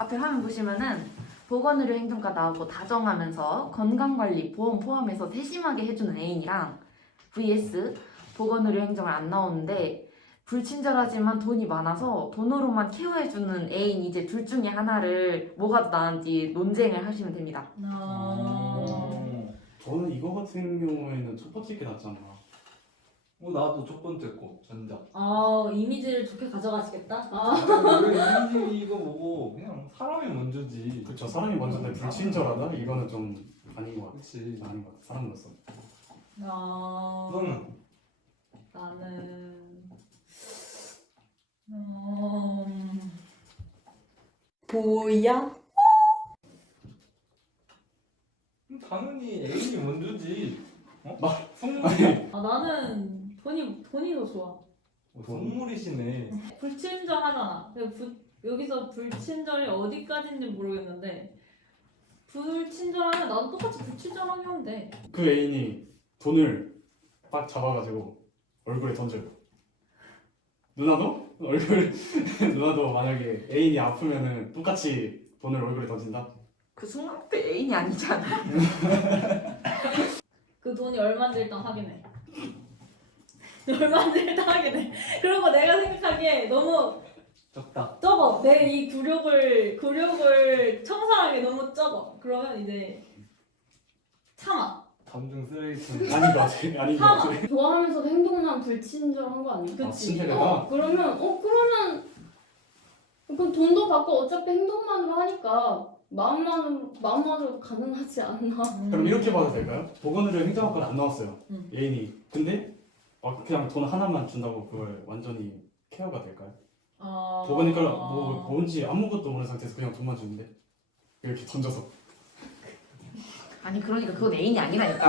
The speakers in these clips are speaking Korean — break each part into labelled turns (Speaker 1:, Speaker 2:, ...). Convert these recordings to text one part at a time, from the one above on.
Speaker 1: 앞에 화면 보시면은 보건의료 행정과 나오고 다정하면서 건강관리, 보험 포함해서 세심하게 해주는 애인이랑 vs 보건의료 행정을 안 나오는데 불친절하지만 돈이 많아서 돈으로만 케어해주는 애인, 이제 둘 중에 하나를 뭐가 더 나은지 논쟁을 하시면 됩니다.
Speaker 2: 저는 이거 같은 경우에는 첫 번째 게 낫지 않나.
Speaker 3: 나도 첫 번째 거 전자.
Speaker 4: 이미지를 좋게 가져가시겠다?
Speaker 3: 왜 이미지 이거 보고 그냥 사람이 먼저지.
Speaker 2: 그쵸, 사람이 먼저인데 불친절하다? 이거는 좀 아닌 것 같아.
Speaker 3: 그렇지.
Speaker 2: 아닌 것 같아, 사람으로서.
Speaker 3: 너는?
Speaker 4: 나는
Speaker 5: 보야?
Speaker 3: 당연히 애인이 먼저지.
Speaker 2: 말-
Speaker 3: 선물이.
Speaker 4: 나는 돈이 더 좋아.
Speaker 3: 선물이시네.
Speaker 4: 불친절하잖아. 여기서 불친절이 어디까지인지 모르겠는데 불친절하면 나도 똑같이 불친절하게 하면 돼.
Speaker 2: 그 애인이 돈을 딱 잡아가지고 얼굴에 던져요. 누나도? 누나도 만약에 애인이 아프면은 똑같이 돈을 얼굴에 던진다?
Speaker 1: 그 순간 때 애인이 아니잖아.
Speaker 4: 그 돈이 얼마인지 일단 확인해. 얼마인지 일단 확인해. 그리고 내가 생각하기에 너무
Speaker 3: 적다.
Speaker 4: 적어. 내 이 굴욕을 청산하기 너무 적어. 그러면 이제 참아.
Speaker 3: 감정 쓰레기통.
Speaker 2: 아닌 것 같아. 아닌 것 같아.
Speaker 5: 좋아하면서도 행동만 불친절한 거 아니야?
Speaker 2: 아,
Speaker 4: 그치.
Speaker 2: 친절하다?
Speaker 5: 그러면 그럼 돈도 받고 어차피 행동만으로 하니까 마음만으로 가능하지 않나?
Speaker 2: 그럼 이렇게 봐도 될까요? 보건의료 행정학과를 안 나왔어요. 애인이. 근데 그냥 돈 하나만 준다고 그걸 완전히 케어가 될까요? 보건의과 뭔지 아무것도 모르는 상태에서 그냥 돈만 주는데 이렇게 던져서.
Speaker 1: 아니 그러니까 그건 애인이 아니라니까.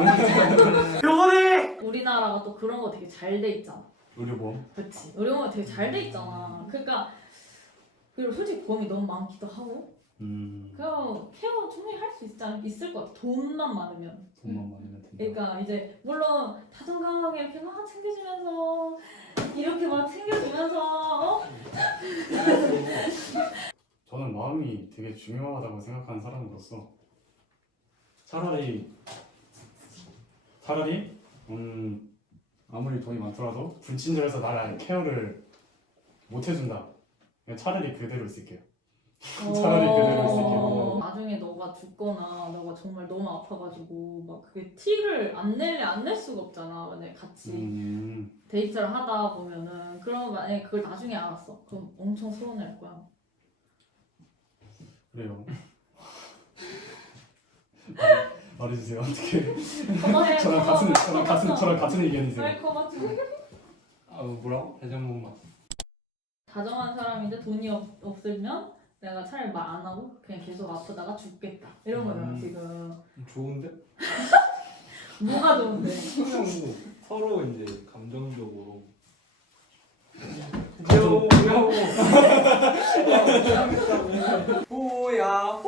Speaker 4: 우리나라가 또 그런 거 되게 잘 돼 있잖아.
Speaker 2: 의료보험.
Speaker 4: 그치. 의료가 되게 잘 돼 있잖아. 그러니까 그리고 솔직히 보험이 너무 많기도 하고 그냥 케어 충분히 할 수 있을 것 같아. 돈만 많으면.
Speaker 2: 돈만 많으면 된다.
Speaker 4: 그러니까 이제 물론 다정강하게 이렇게 막 챙겨주면서 이렇게 막 챙겨주면서
Speaker 2: 저는 마음이 되게 중요하다고 생각하는 사람으로서 차라리 아무리 돈이 많더라도 불친절해서 나를 케어를 못 해준다. 그냥 차라리 그대로 있을게요. 차라리 그대로 있을게요.
Speaker 4: 나중에 너가 죽거나 너가 정말 너무 아파가지고 막 그게 티를 안 낼 수가 없잖아. 만약에 같이 데이트를 하다 보면은 그럼 만약에 그걸 나중에 알았어. 그럼 엄청 서운할 거야.
Speaker 2: 그래요. 말해주세요. 어떻게?
Speaker 4: 그만해.
Speaker 2: 저랑 같은 의견이세요.
Speaker 4: 빨리 커버치.
Speaker 3: 뭐라고? 다시 한 번만.
Speaker 4: 다정한 사람인데 돈이 없으면 내가 차라리 말 안 하고 그냥 계속 아프다가 죽겠다. 이런 거잖아 지금.
Speaker 3: 좋은데?
Speaker 4: 뭐가 좋은데?
Speaker 3: 그냥 뭐 서로 이제 감정적으로.
Speaker 5: 보야.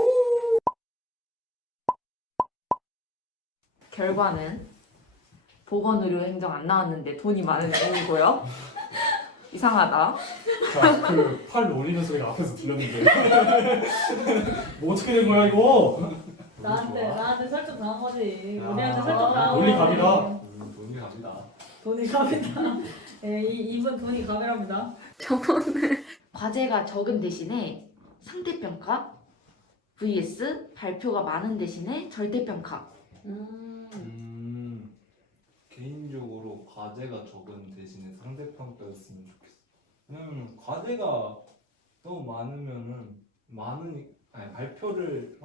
Speaker 1: 결과는 보건의료 행정 안 나왔는데 돈이 많은 애인이고요. 이상하다.
Speaker 2: 자, 그 팔 올리는 소리가 앞에서 들렸는데 뭐 어떻게 된 거야 이거?
Speaker 4: 나한테 설득 당한 거지.
Speaker 3: 아,
Speaker 4: 우리한테 설득 당한 거지.
Speaker 2: 논리 갑이다.
Speaker 3: 돈이 갑니다.
Speaker 4: 돈이 갑이다. 이분 돈이 갑이랍니다.
Speaker 1: 과제가 적은 대신에 상대평가 vs 발표가 많은 대신에 절대평가.
Speaker 3: 개인적으로 과제가 적은 대신에 상대평가였으면 좋겠어. 왜냐면 과제가 너무 많으면은 발표를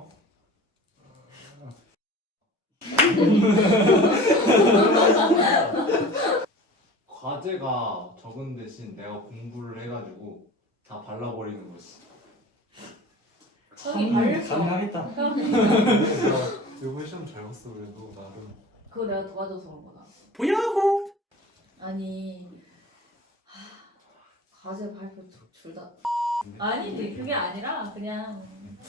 Speaker 3: 과제가 적은 대신 내가 공부를 해가지고 다 발라버리는 거지.
Speaker 4: 형이 발렸어.
Speaker 2: 가능하겠다.
Speaker 3: 이번 시험 잘 봤어 그래도 나름.
Speaker 4: 그거 내가 도와줘서 그런 거다.
Speaker 2: 보야고.
Speaker 4: 아니 과제 발표 둘 다. 아니지 그게 아니라 그냥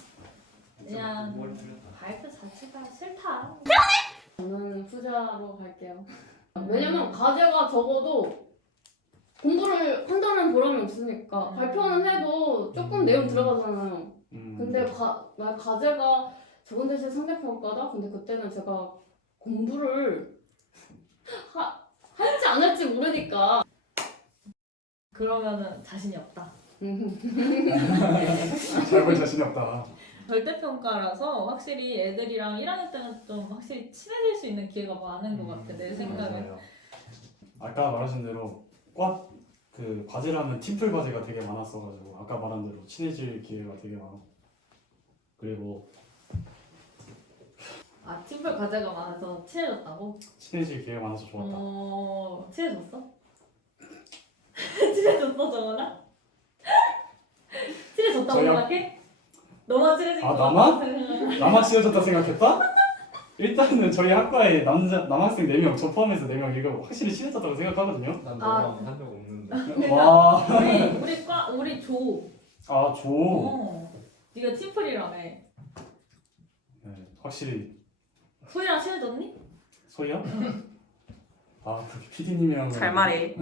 Speaker 4: 발표 자체가 싫다.
Speaker 5: 저는 후자로 갈게요. 왜냐면 과제가 적어도 공부를 한다는 보람이 없으니까 발표는 해도 조금 내용 들어가잖아요. 근데 과제가 적은 대신 상대평가다? 근데 그때는 제가 공부를 할지 안 할지 모르니까
Speaker 4: 그러면은 자신이 없다.
Speaker 2: 잘 볼 자신이 없다.
Speaker 4: 절대평가라서 확실히 애들이랑 1학년 때는 좀 확실히 친해질 수 있는 기회가 많은 것 같아 내 생각에.
Speaker 2: 맞아요. 아까 말하신 대로 그 과제라면 팀플 과제가 되게 많았어가지고 아까 말한 대로 친해질 기회가 되게 많아. 그리고
Speaker 4: 아 팀플 과제가 많아서 친해졌다고?
Speaker 2: 친해질 기회가 많아서 좋았다.
Speaker 4: 친해졌어? 친해졌어 정원아? 친해졌다고
Speaker 2: 저희랑-
Speaker 4: 생각해? 너만 친해진
Speaker 2: 아,
Speaker 4: 거
Speaker 2: 나만? 나만 친해졌다 생각했다? 일단은 저희 학과에 남학생 4명, 저 포함해서 4명 이거 확실히 친해졌다고 생각하거든요.
Speaker 3: 난
Speaker 4: 아.
Speaker 3: 너랑 한 적 없는데.
Speaker 4: 그러니까
Speaker 2: 와.
Speaker 4: 우리 조.
Speaker 2: 아, 조.
Speaker 4: 네가 팀플이라며.
Speaker 2: 네, 확실히
Speaker 4: 소희랑 친해졌니?
Speaker 2: 소희야? 아, 그렇게 PD님이랑
Speaker 1: 잘 말해.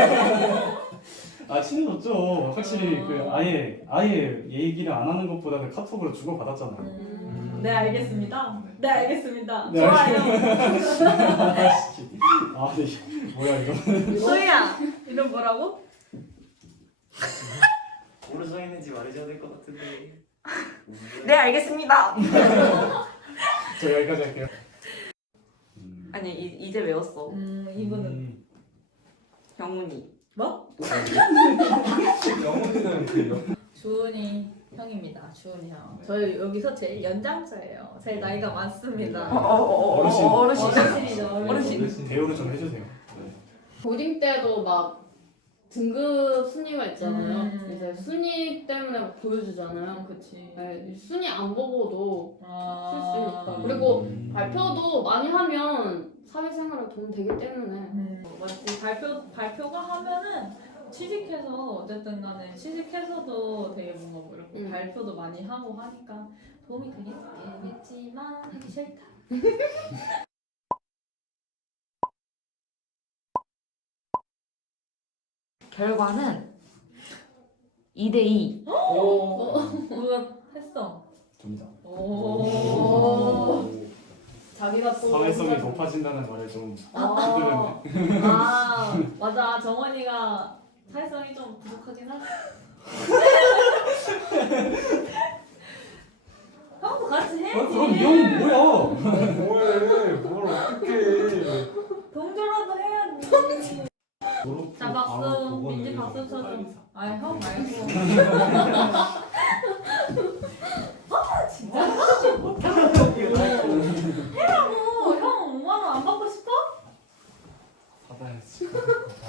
Speaker 2: 아, 친해졌죠. 확실히
Speaker 4: 어.
Speaker 2: 그 아예 얘기를 안 하는 것보다는 카톡으로 주고 받았잖아요.
Speaker 4: 네 알겠습니다. 네 알겠습니다.
Speaker 2: 네,
Speaker 4: 좋아요.
Speaker 2: 아, 네. 뭐야 이거?
Speaker 4: 소희야 이름 뭐라고?
Speaker 6: 뭐로 정했는지 말해줘야 될 것 같은데.
Speaker 1: 네, 알겠습니다.
Speaker 2: 저 여기까지 할게요.
Speaker 1: 아니, 이제 외웠어.
Speaker 4: 이분은
Speaker 1: 영훈이.
Speaker 4: 뭐?
Speaker 3: 영훈이는 그
Speaker 4: 주은이 형입니다. 주은이 형. 저희 여기서 제일 연장자예요. 제일 나이가 많습니다.
Speaker 2: 어르신.
Speaker 4: 어르신이죠.
Speaker 3: 어르신.
Speaker 2: 대우를 좀 해주세요.
Speaker 5: 고딩 때도 막 등급 순위가 있잖아요. 이제 순위 때문에 막 보여주잖아요.
Speaker 4: 그치.
Speaker 5: 네, 순위 안 보고도 쓸 수
Speaker 4: 아.
Speaker 5: 있으니까. 그리고 발표도 많이 하면 사회생활에 도움 되기 때문에.
Speaker 4: 맞지. 발표가 하면은 취직해서 어쨌든 간에 취직해서도 되게 뭔가 뭐 이렇게 발표도 많이 하고 하니까 도움이 되겠지만 하기 싫다.
Speaker 1: 결과는 2대2.
Speaker 4: 누가 했어?
Speaker 2: 좀이다.
Speaker 4: 오.
Speaker 5: 자기가 또
Speaker 2: 사회성이
Speaker 5: 혼자-
Speaker 2: 높아진다는 말에 좀
Speaker 5: 아,
Speaker 4: 아 맞아 정원이가 사회성이 좀 부족하긴 하지. 형도 같이 해야지.
Speaker 2: 그럼 이 형은 뭐야?
Speaker 3: 뭐해? 뭘 어떻게?
Speaker 4: 동조라도 해야지. 자 박수. 민지 박수 쳐줘. 아형 말고. 아 진짜 해라고. 형 5만 원 안 받고 싶어?
Speaker 2: 받아야지.